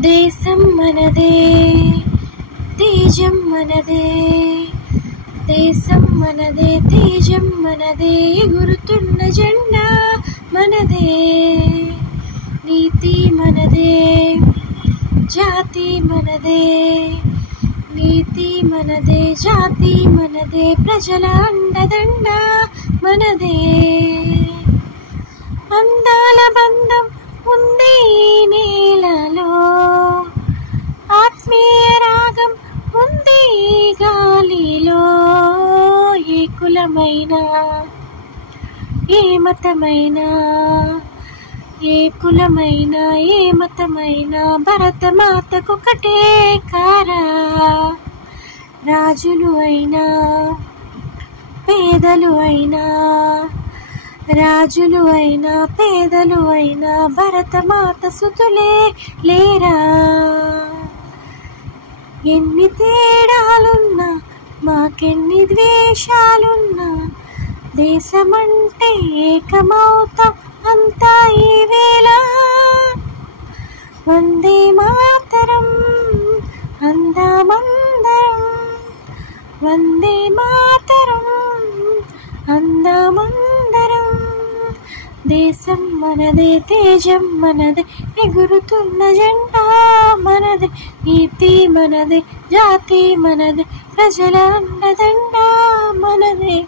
దేశం మనదే, తేజం మనదే. దేశం మనదే, తేజం మనదే. ఎగురుతున్న జెండా మనదే. నీతి మనదే, జాతి మనదే. నీతి మనదే, జాతి మనదే. ప్రజల అండదండ మనదే. అందాల బంధం ఉంది ఈ నేలలో, ఆత్మీయ రాగం ఉంది ఈ గాలిలో. ఏ కులమైనా, ఏ మతమైనా, ఏ కులమైనా, ఏ మతమైనా భరతమాతకొకటే కారా. రాజులు అయినా, పేదలు అయినా, రాజులు అయినా, పేదలు అయినా భరతమాత సుతులే లేరా. ఎన్ని తేడాలున్నా, మాకెన్ని ద్వేషాలున్నా, దేశమంటే ఏకమవుతాం అంతా ఈ వేళ. వందే మాతరం అందామందరం, వందే మాతరం అందామందరం. దేశం మనదే, తేజం మనదే. ఎగురుతున్న జెండా మనదే. నీతి మనదే, జాతి మనదే. ప్రజల అండదండ మనదే.